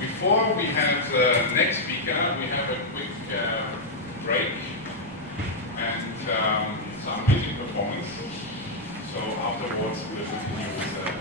before we have the next speaker, we have a quick break and some music performance. So afterwards we'll continue with the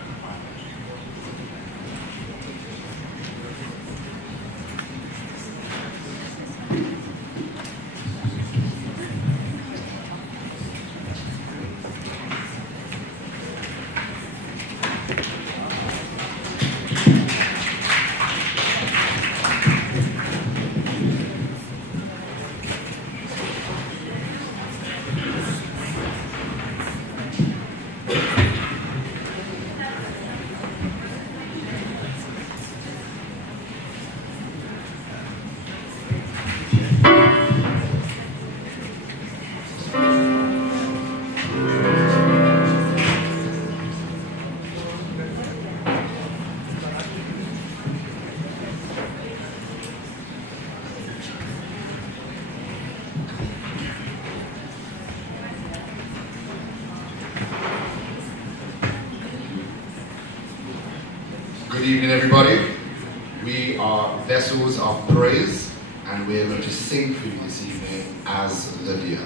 Good evening, everybody. We are vessels of praise, and we're going to sing for you this evening as Lydia.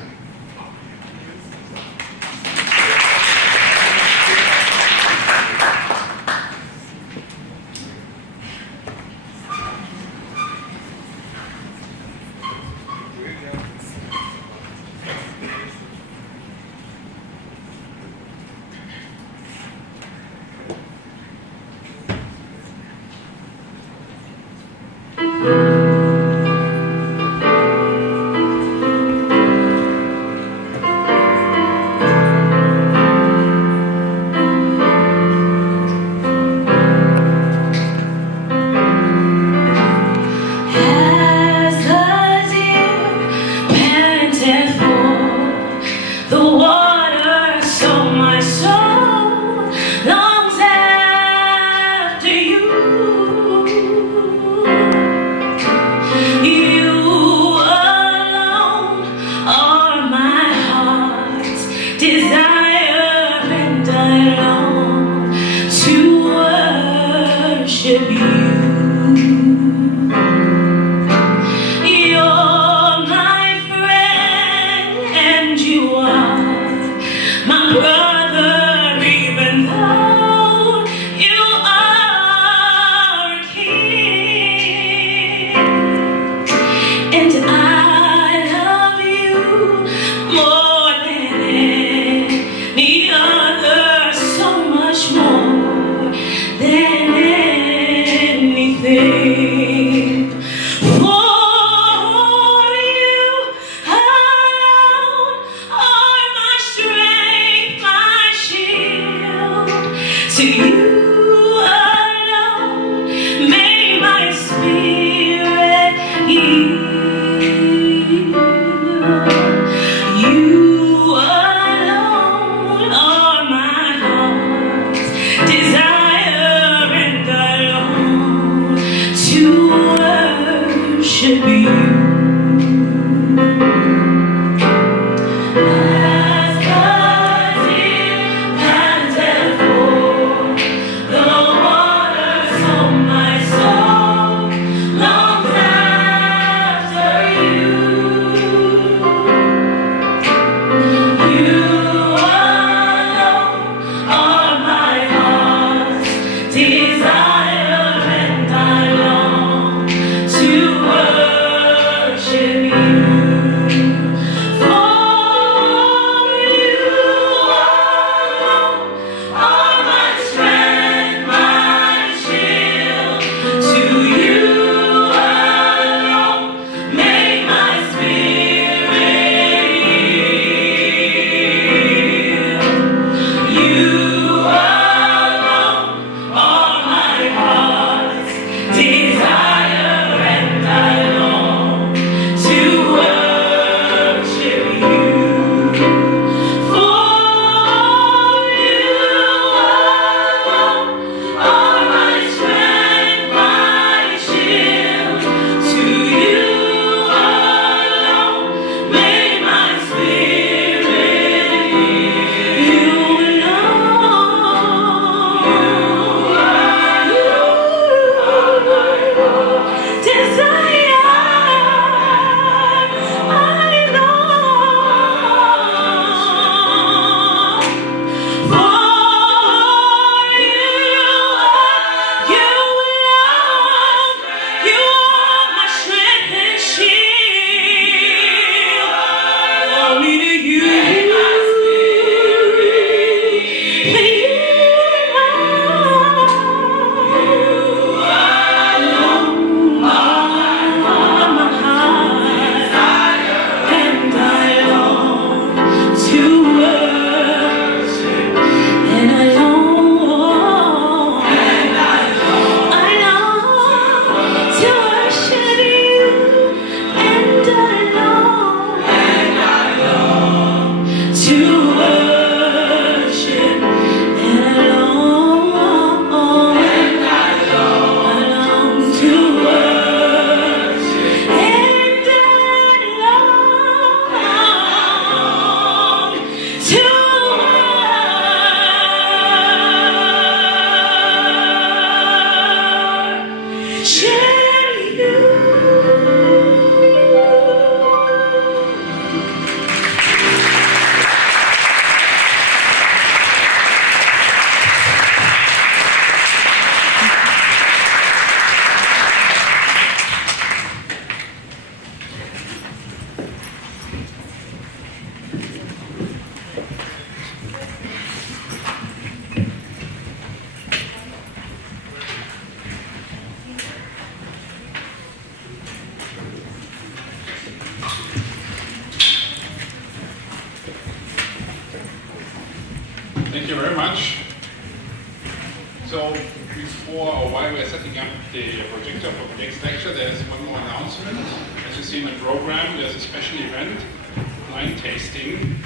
Desire and I long to worship. Thank you very much. So, while we're setting up the projector for the next lecture, there's one more announcement. As you see in the program, there's a special event, wine tasting,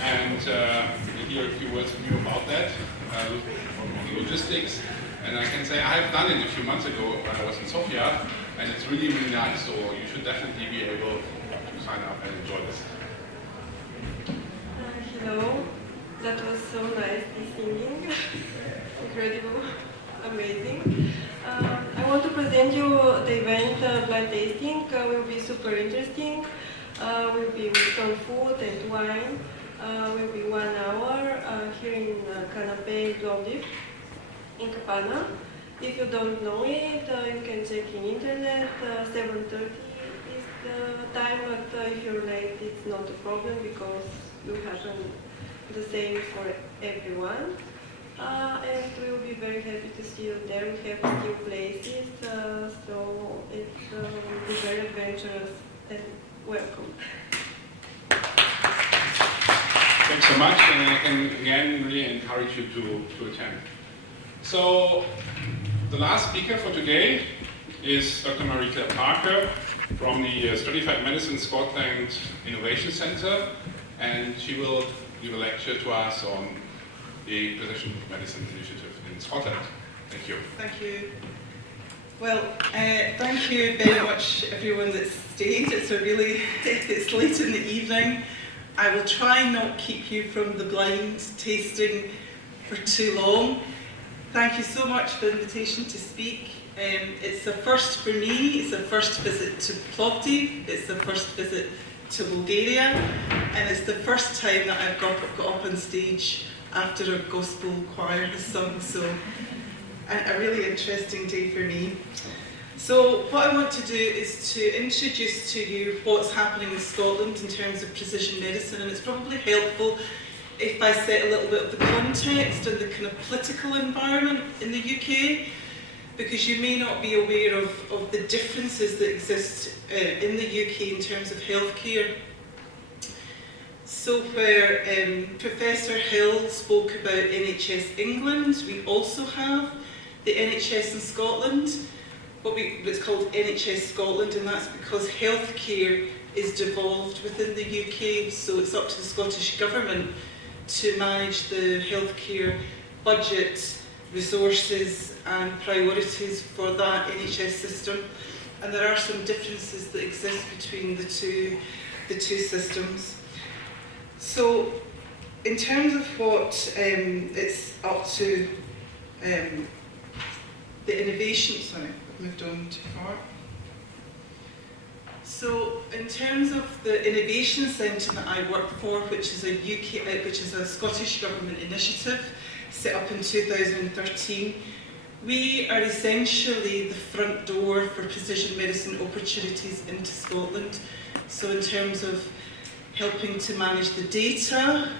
and we'll hear a few words from you about that, from logistics. And I can say I have done it a few months ago when I was in Sofia, and it's really, really nice, so you should definitely be able to sign up and enjoy this. Hello, that was so nice, the singing, incredible, amazing. I want to present you the event blind tasting. Will be super interesting. Will be with some food and wine. Will be 1 hour here in Canapé, Plovdiv, in Kapana. If you don't know it, you can check in internet. 7:30 is the time, but if you're late, it's not a problem because you have the same for everyone. And we will be very happy to see you there. We have still places, so it will be very adventurous and welcome. Thanks so much, and I can again really encourage you to attend. So, the last speaker for today is Dr. Marika Parker from the Stratified Medicine Scotland Innovation Centre, and she will give a lecture to us on the Precision Medicine Initiative in Scotland. Thank you. Thank you. Well, thank you very much everyone that's stayed. It's late in the evening. I will try not keep you from the blind tasting for too long. Thank you so much for the invitation to speak. It's a first for me. It's a first visit to Plovdiv. It's the first visit to Bulgaria, and it's the first time that I've got up on stage after a gospel choir has sung, so a really interesting day for me. So what I want to do is to introduce to you what's happening in Scotland in terms of precision medicine, and it's probably helpful if I set a little bit of the context and the kind of political environment in the UK, because you may not be aware of the differences that exist in the UK in terms of healthcare. So where Professor Hill spoke about NHS England, we also have the NHS in Scotland, it's called NHS Scotland, and that's because healthcare is devolved within the UK, so it's up to the Scottish Government to manage the healthcare budget, resources and priorities for that NHS system. And there are some differences that exist between the two systems. So in terms of what it's up to, the innovation, sorry, I've moved on too far. So in terms of the Innovation Centre that I work for, which is a Scottish Government initiative set up in 2013, we are essentially the front door for precision medicine opportunities into Scotland. So in terms of helping to manage the data,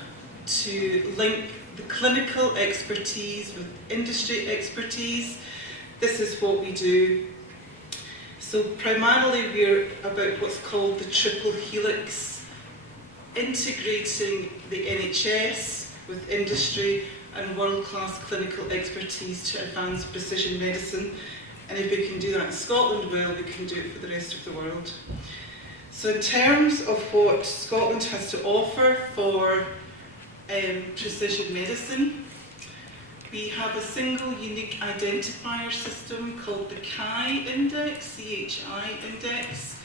to link the clinical expertise with industry expertise, this is what we do. So primarily we're about what's called the triple helix, integrating the NHS with industry and world-class clinical expertise to advance precision medicine. And if we can do that in Scotland, well, we can do it for the rest of the world. So in terms of what Scotland has to offer for precision medicine, we have a single unique identifier system called the CHI index, C-H-I index,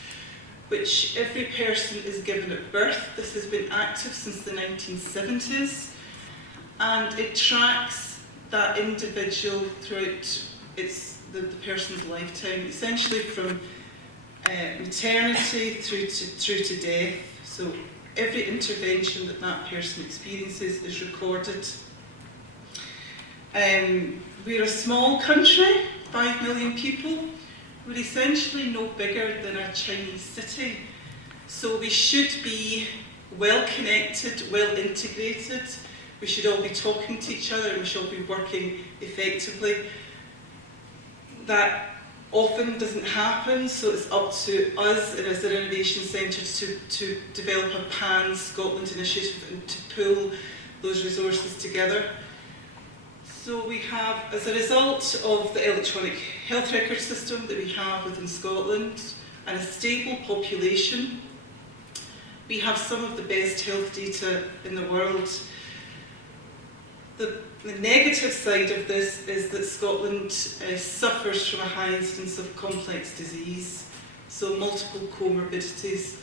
which every person is given at birth. This has been active since the 1970s, and it tracks that individual throughout the person's lifetime, essentially from maternity through to death. So every intervention that that person experiences is recorded. We're a small country, 5 million people. We're essentially no bigger than a Chinese city. So we should be well connected, well integrated. We should all be talking to each other and we should all be working effectively. That often doesn't happen, so it's up to us and as an innovation centre to develop a pan-Scotland initiative and to pull those resources together. So we have, as a result of the electronic health record system that we have within Scotland and a stable population, we have some of the best health data in the world. The negative side of this is that Scotland suffers from a high incidence of complex disease, so multiple comorbidities.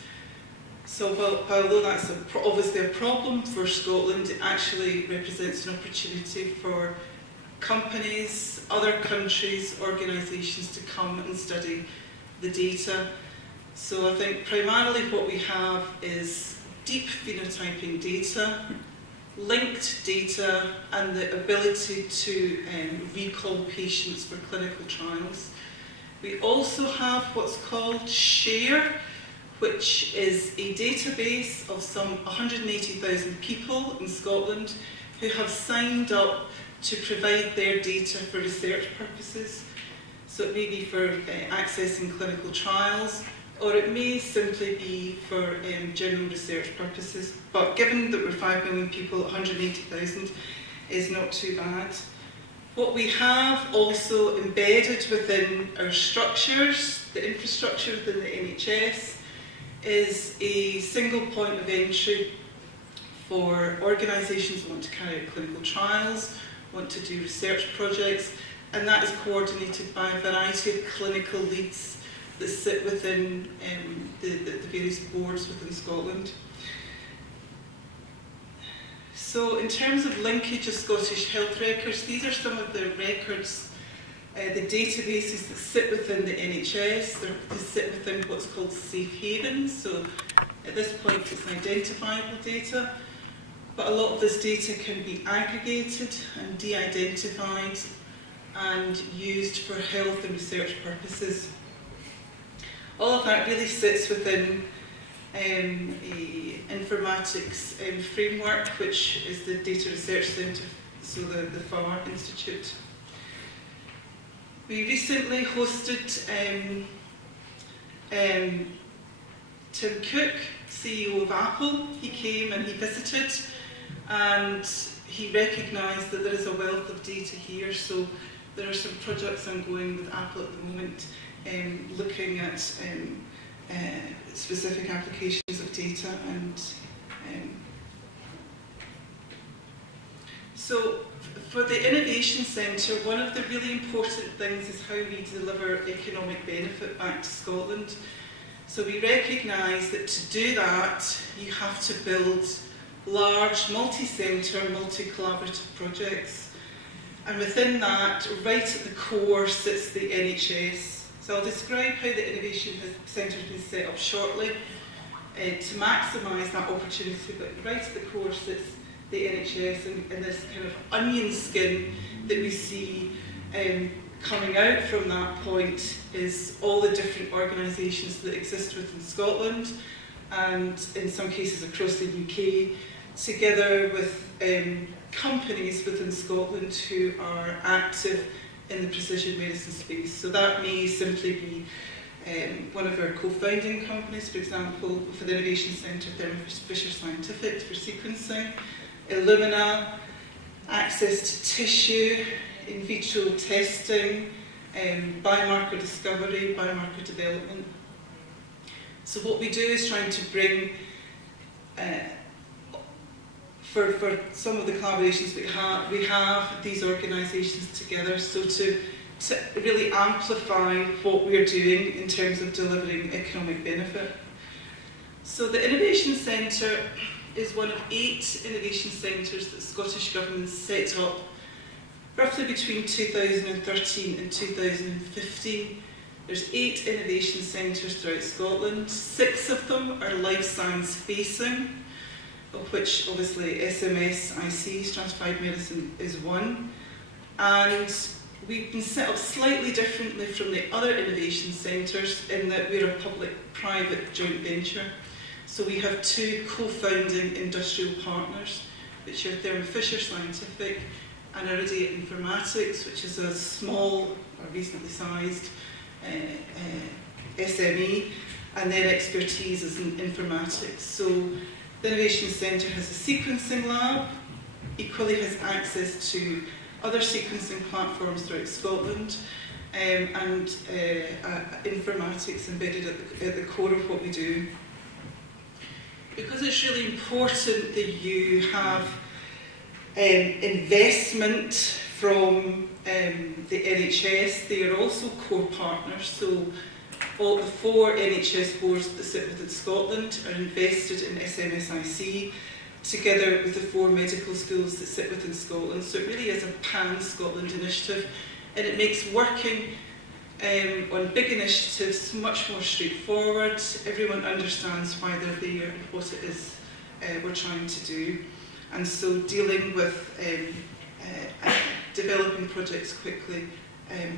So although that's obviously a problem for Scotland, it actually represents an opportunity for companies, other countries, organisations to come and study the data. So I think primarily what we have is deep phenotyping data, linked data, and the ability to recall patients for clinical trials. We also have what's called SHARE, which is a database of some 180,000 people in Scotland who have signed up to provide their data for research purposes. So it may be for accessing clinical trials, or it may simply be for general research purposes. But given that we're 5 million people, 180,000 is not too bad. What we have also embedded within our structures, the infrastructure within the NHS, is a single point of entry for organisations who want to carry out clinical trials, want to do research projects, and that is coordinated by a variety of clinical leads that sit within the various boards within Scotland. So in terms of linkage of Scottish health records, these are some of the records, the databases that sit within the NHS. They sit within what's called safe havens. So at this point it's identifiable data, but a lot of this data can be aggregated and de-identified and used for health and research purposes. All of that really sits within an informatics framework, which is the Data Research Centre, so the FAR Institute. We recently hosted Tim Cook, CEO of Apple. He came and he visited, and he recognised that there is a wealth of data here. So there are some projects ongoing with Apple at the moment, looking at specific applications of data. And so for the Innovation Centre, one of the really important things is how we deliver economic benefit back to Scotland. So we recognise that to do that, you have to build large, multi-centre, multi-collaborative projects. And within that, right at the core, sits the NHS. So I'll describe how the Innovation Centre has been set up shortly to maximise that opportunity, but right at the core sits the NHS, and this kind of onion skin that we see coming out from that point is all the different organisations that exist within Scotland, and in some cases across the UK, together with companies within Scotland who are active in the precision medicine space. So that may simply be one of our co-founding companies, for example, for the Innovation Centre, Thermo Fisher Scientific for sequencing, Illumina, access to tissue, in vitro testing, biomarker discovery, biomarker development. So what we do is trying to bring, for some of the collaborations we have these organisations together, so to really amplify what we're doing in terms of delivering economic benefit. So the Innovation Centre is one of 8 innovation centres that the Scottish Government set up roughly between 2013 and 2015. There's 8 innovation centres throughout Scotland. 6 of them are life science facing, of which obviously SMS-IC, Stratified Medicine, is one. And we've been set up slightly differently from the other innovation centres in that we're a public-private joint venture. So we have 2 co-founding industrial partners, which are Thermo Fisher Scientific and Iridiate Informatics, which is a small or reasonably sized SME, and their expertise is in informatics. So the Innovation Centre has a sequencing lab, equally has access to other sequencing platforms throughout Scotland, and informatics embedded at the core of what we do. Because it's really important that you have investment from the NHS. They are also core partners, so all the 4 NHS boards that sit within Scotland are invested in SMSIC, together with the 4 medical schools that sit within Scotland. So it really is a pan-Scotland initiative, and it makes working on big initiatives much more straightforward. Everyone understands why they're there and what it is we're trying to do. And so dealing with developing projects quickly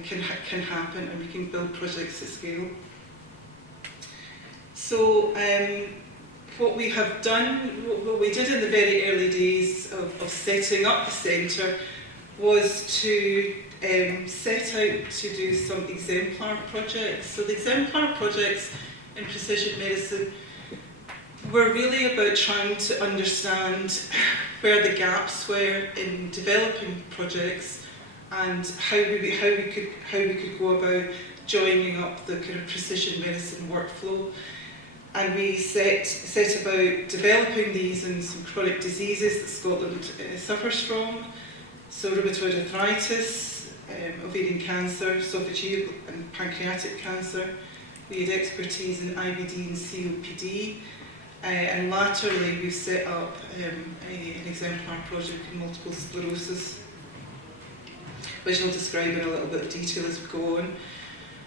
can happen, and we can build projects at scale. So what we have done, what we did in the very early days of setting up the centre was to set out to do some exemplar projects. So the exemplar projects in precision medicine were really about trying to understand where the gaps were in developing projects and how we could go about joining up the kind of precision medicine workflow. And we set about developing these in some chronic diseases that Scotland suffers from. So rheumatoid arthritis, ovarian cancer, esophageal and pancreatic cancer. We had expertise in IBD and COPD. And laterally we've set up an exemplar project in multiple sclerosis, which I'll describe in a little bit of detail as we go on.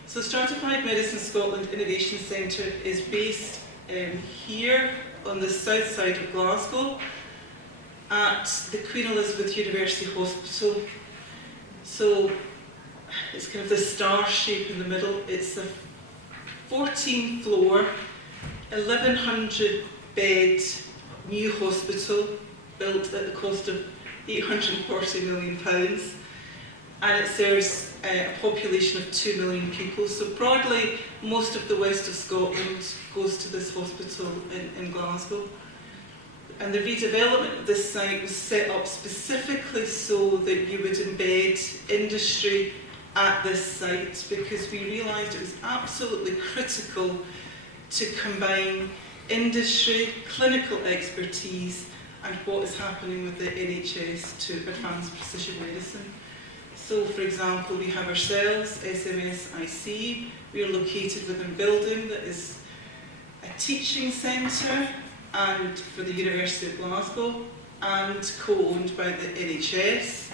So Stratified Medicine Scotland Innovation Centre is based here on the south side of Glasgow at the Queen Elizabeth University Hospital. So it's kind of the star shape in the middle. It's a 14-floor, 1,100 bed new hospital built at the cost of £840 million, and it serves a population of 2 million people. So broadly, most of the west of Scotland goes to this hospital in Glasgow. And the redevelopment of this site was set up specifically so that you would embed industry at this site, because we realised it was absolutely critical to combine industry, clinical expertise, and what is happening with the NHS to advance precision medicine. So, for example, we have ourselves, SMSIC. We are located within a building that is a teaching centre and for the University of Glasgow and co-owned by the NHS.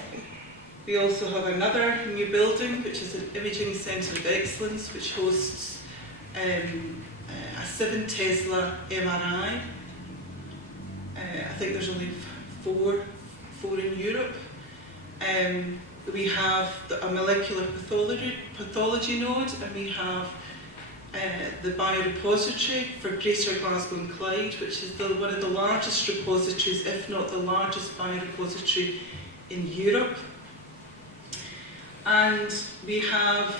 We also have another new building, which is an imaging centre of excellence, which hosts a 7 Tesla MRI. I think there's only four in Europe. We have a molecular pathology node, and we have the biorepository for Greater Glasgow and Clyde, which is one of the largest repositories, if not the largest biorepository in Europe. And we have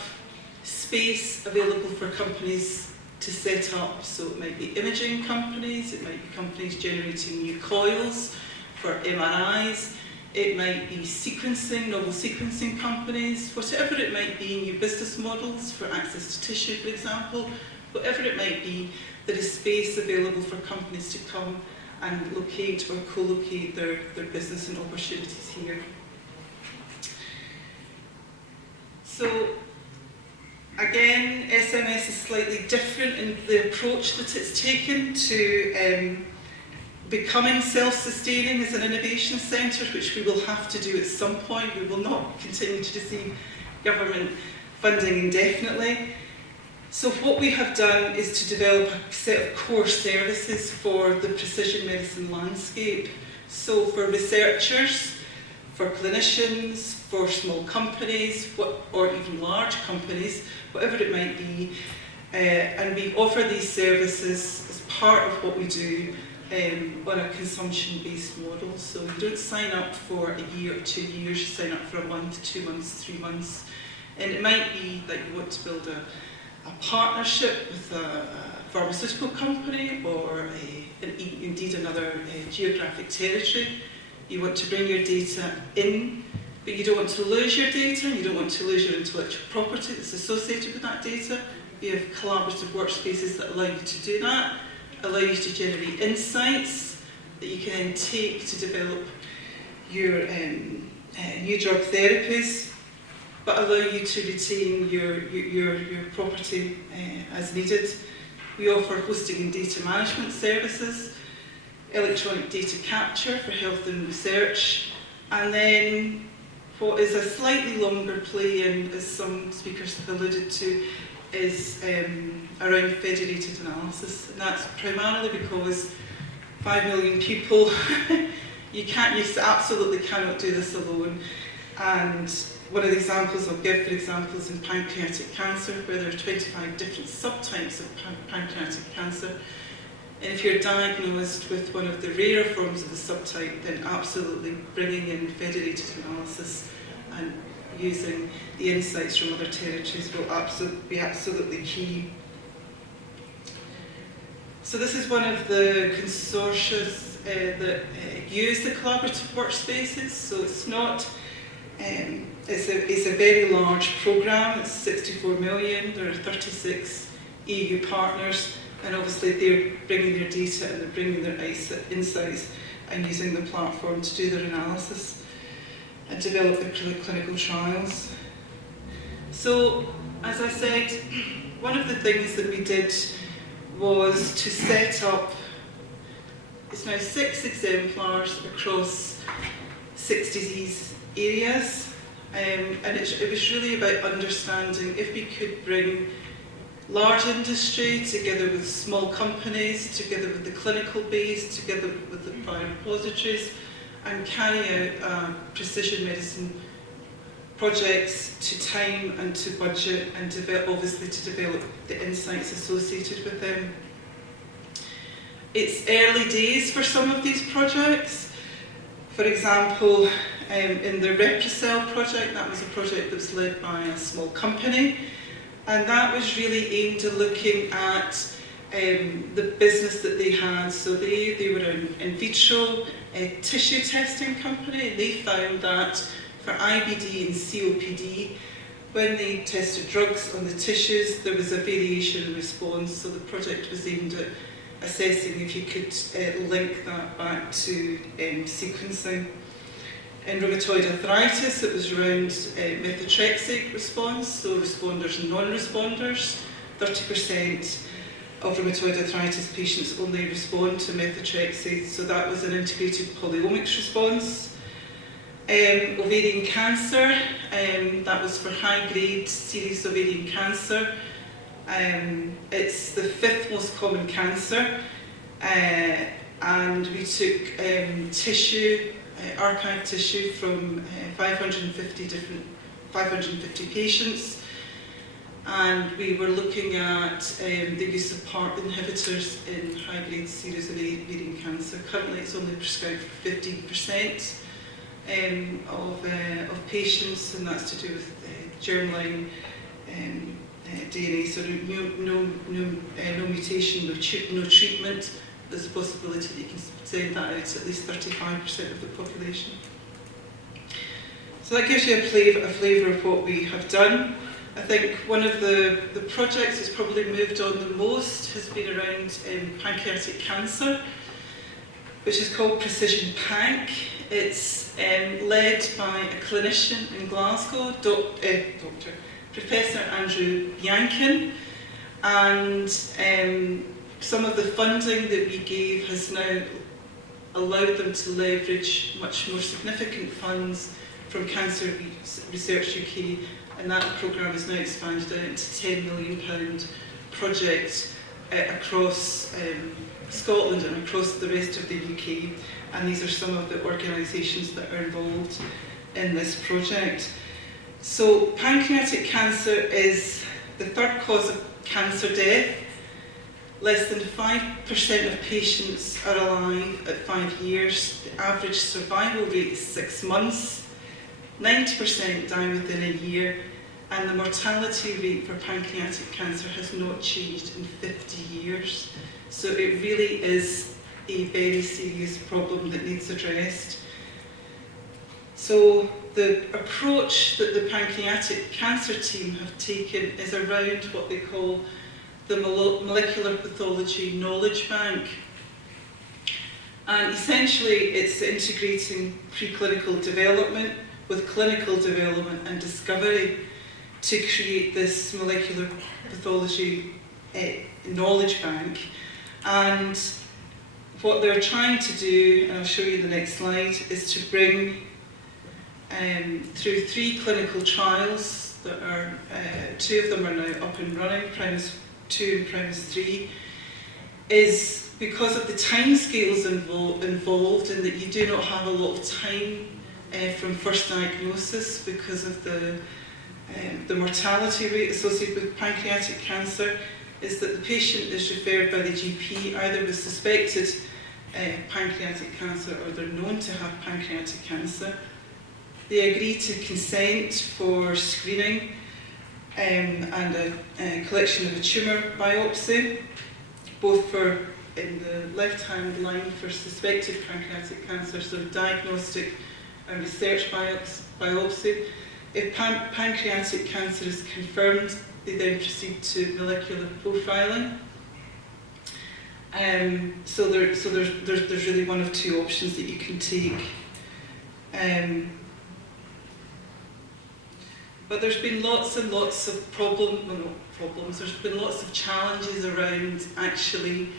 space available for companies to set up. So it might be imaging companies, it might be companies generating new coils for MRIs, it might be sequencing, novel sequencing companies, whatever it might be, new business models for access to tissue, for example, whatever it might be, there is space available for companies to come and locate or co-locate their business and opportunities here. So, again, SMS is slightly different in the approach that it's taken to becoming self-sustaining as an innovation centre, which we will have to do at some point. We will not continue to receive government funding indefinitely. So what we have done is to develop a set of core services for the precision medicine landscape. So for researchers, for clinicians, for small companies, or even large companies, whatever it might be, and we offer these services as part of what we do on a consumption-based model. So you don't sign up for a year or 2 years, you sign up for a month, 2 months, 3 months. And it might be that you want to build a partnership with a pharmaceutical company or indeed another geographic territory. You want to bring your data in but you don't want to lose your data, you don't want to lose your intellectual property that's associated with that data. We have collaborative workspaces that allow you to do that, allow you to generate insights that you can then take to develop your new drug therapies, but allow you to retain your property as needed. We offer hosting and data management services, electronic data capture for health and research, and then what is a slightly longer play, and as some speakers have alluded to, is around federated analysis. And that's primarily because 5 million people, you absolutely cannot do this alone. And one of the examples I'll give, for example, is in pancreatic cancer, where there are 25 different subtypes of pancreatic cancer. And if you're diagnosed with one of the rarer forms of the subtype, then absolutely bringing in federated analysis and using the insights from other territories will be absolutely key. So this is one of the consortia that use the collaborative workspaces. So it's not, it's a very large programme. It's 64 million. There are 36 EU partners, and obviously they're bringing their data and they're bringing their insights and using the platform to do their analysis and develop their clinical trials. So, as I said, one of the things that we did was to set up, it's now 6 exemplars across 6 disease areas, and it was really about understanding if we could bring large industry together with small companies, together with the clinical base, together with the biorepositories, and carry out precision medicine projects to time and to budget, and obviously to develop the insights associated with them. It's early days for some of these projects. For example, in the Reprocel project, that was a project that was led by a small company, and that was really aimed at looking at the business that they had. So they were an in vitro tissue testing company, and they found that for IBD and COPD, when they tested drugs on the tissues, there was a variation in response. So the project was aimed at assessing if you could link that back to sequencing. In rheumatoid arthritis, it was around methotrexate response, so responders and non-responders. 30% of rheumatoid arthritis patients only respond to methotrexate, so that was an integrated polyomics response. Ovarian cancer, that was for high-grade serous ovarian cancer. It's the 5th most common cancer, and we took tissue, archived tissue from 550 patients, and we were looking at the use of PARP inhibitors in high-grade serous ovarian cancer. Currently, it's only prescribed for 15% of patients, and that's to do with germline DNA, so no mutation, no treatment. There's a possibility that you can send that out to at least 35% of the population. So that gives you a flavour of what we have done. I think one of the projects that's probably moved on the most has been around pancreatic cancer, which is called Precision Panc. It's led by a clinician in Glasgow, Professor Andrew Biankin, and some of the funding that we gave has now allowed them to leverage much more significant funds from Cancer Research UK, and that programme is now expanded out into £10 million project across Scotland and across the rest of the UK, and these are some of the organisations that are involved in this project. So pancreatic cancer is the 3rd cause of cancer death. Less than 5% of patients are alive at 5 years. The average survival rate is 6 months. 90% die within a year, and the mortality rate for pancreatic cancer has not changed in 50 years. So it really is a very serious problem that needs addressed. So the approach that the pancreatic cancer team have taken is around what they call the Molecular Pathology Knowledge Bank. And essentially it's integrating preclinical development with clinical development and discovery to create this molecular pathology knowledge bank. And what they're trying to do, and I'll show you the next slide, is to bring through 3 clinical trials that are, 2 of them are now up and running, Primus 2 and Primus 3, is because of the timescales involved, and that you do not have a lot of time from first diagnosis because of the mortality rate associated with pancreatic cancer, is that the patient is referred by the GP either with suspected pancreatic cancer or they're known to have pancreatic cancer. They agree to consent for screening and a collection of a tumour biopsy, both for, in the left-hand line, for suspected pancreatic cancer, so diagnostic and research biopsy. If pancreatic cancer is confirmed, they then proceed to molecular profiling. So there's really one of 2 options that you can take. But there's been lots and lots of there's been lots of challenges around actually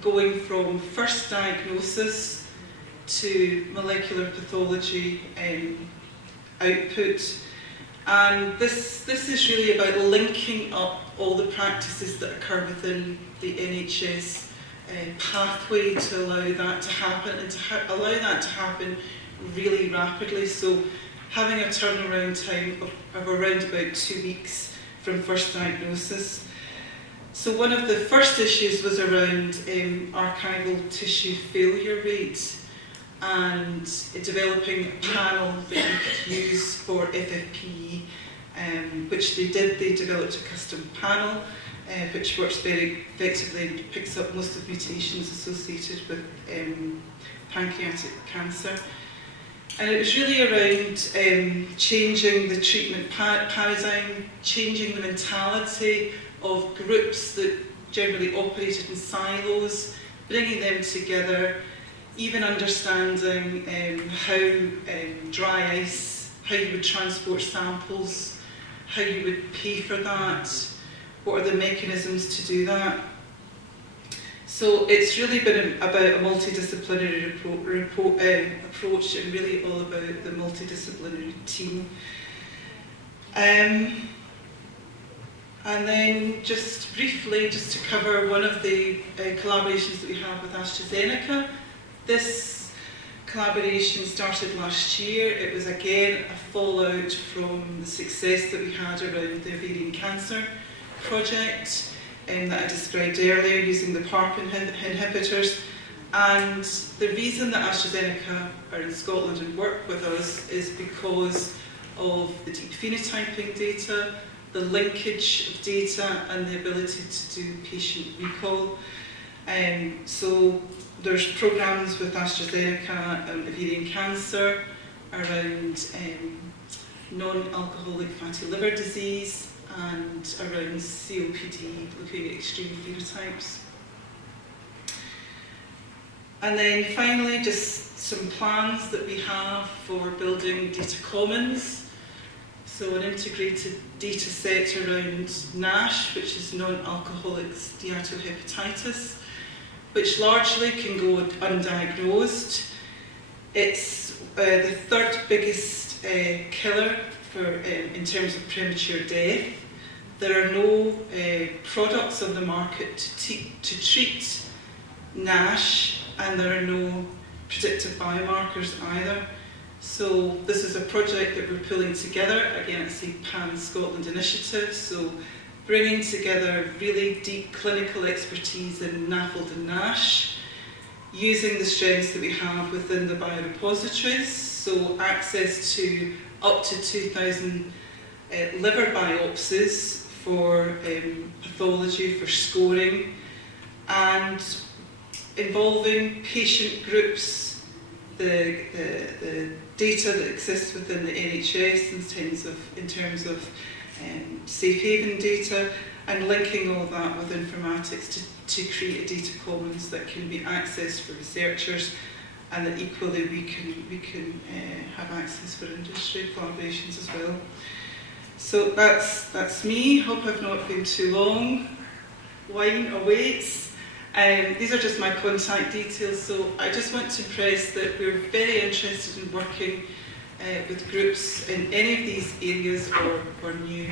going from first diagnosis to molecular pathology output. And this is really about linking up all the practices that occur within the NHS pathway to allow that to happen, and to allow that to happen really rapidly. So having a turnaround time of around about 2 weeks from first diagnosis. So one of the first issues was around archival tissue failure rate, and developing a panel that you could use for FFPE, which they did. They developed a custom panel which works very effectively and picks up most of mutations associated with pancreatic cancer. And it was really around changing the treatment paradigm, changing the mentality of groups that generally operated in silos, bringing them together, even understanding how dry ice, how you would transport samples, how you would pay for that, what are the mechanisms to do that. So it's really been about a multidisciplinary approach, and really all about the multidisciplinary team. And then just briefly, just to cover one of the collaborations that we have with AstraZeneca. This collaboration started last year. It was again a fallout from the success that we had around the ovarian cancer project that I described earlier, using the PARP inhibitors. And the reason that AstraZeneca are in Scotland and work with us is because of the deep phenotyping data, the linkage of data, and the ability to do patient recall. So there's programs with AstraZeneca and ovarian cancer around non-alcoholic fatty liver disease, and around COPD, looking at extreme phenotypes. And then finally, just some plans that we have for building data commons. So an integrated data set around NASH, which is non-alcoholic steatohepatitis, which largely can go undiagnosed. It's the 3rd biggest killer in terms of premature death. There are no products on the market to treat NASH, and there are no predictive biomarkers either. So this is a project that we're pulling together. Again, it's a Pan-Scotland initiative, so bringing together really deep clinical expertise in NAFLD and NASH, using the strengths that we have within the biorepositories, so access to up to 2,000 liver biopsies for pathology, for scoring, and involving patient groups the data that exists within the NHS in terms of safe haven data, and linking all that with informatics to create a data commons that can be accessed for researchers, and that equally we can have access for industry collaborations as well. So that's me. Hope I've not been too long. Wine awaits. These are just my contact details, so I just want to impress that we're very interested in working with groups in any of these areas or new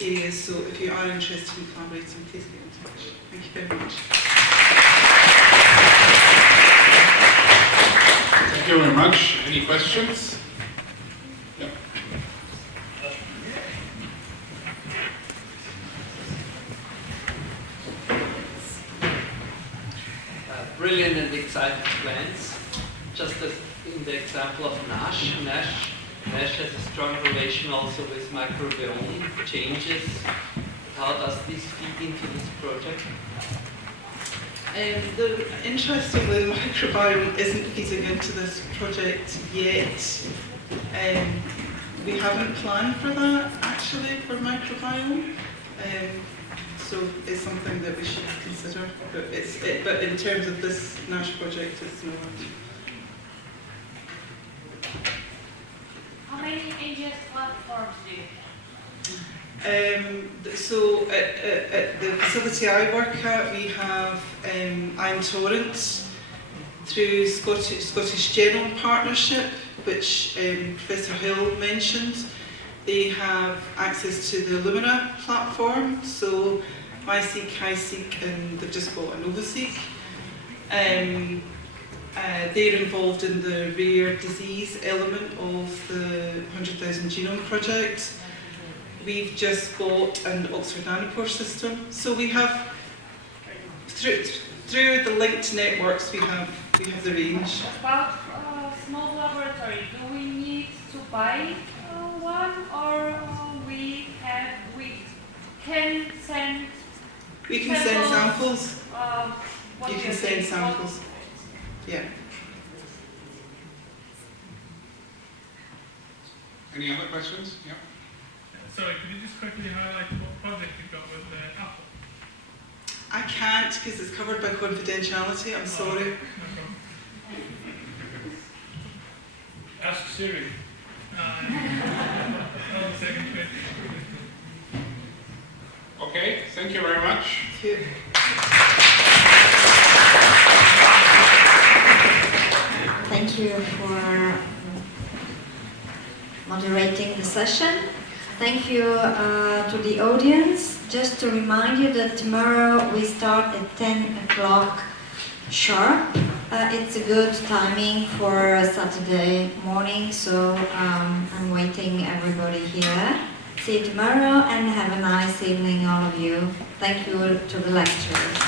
areas, so if you are interested in collaborating, please get in touch. Thank you very much. Thank you very much. Any questions? Yeah. Brilliant and exciting plans. Just as in the example of NASH has a strong relation also with microbiome changes. How does this feed into this project? Interestingly, the microbiome isn't feeding into this project yet. We haven't planned for that, actually, for microbiome. So it's something that we should consider. But in terms of this NASH project, it's not. How many AGS platforms do you have? So at the facility I work at, we have Iron Torrent through Scottish General Partnership, which Professor Hill mentioned. They have access to the Illumina platform, so MySeq, HiSeq, and they've just bought a NovaSeq. They're involved in the rare disease element of the 100,000 Genome Project. We've just bought an Oxford Nanopore system. So we have, through the linked networks, we have the range. About small laboratory, do we need to buy one, or we can send? We can send samples. You can send samples. Yeah. Any other questions? Yeah. Sorry, could you just quickly highlight what project you've got with Apple? I can't because it's covered by confidentiality. I'm sorry. No problem. Ask Siri. On the second page. Okay, thank you very much. Thank you. Thank you for moderating the session. Thank you to the audience. Just to remind you that tomorrow we start at 10 o'clock sharp. It's a good timing for a Saturday morning, so I'm waiting everybody here. See you tomorrow and have a nice evening, all of you. Thank you to the lecturers.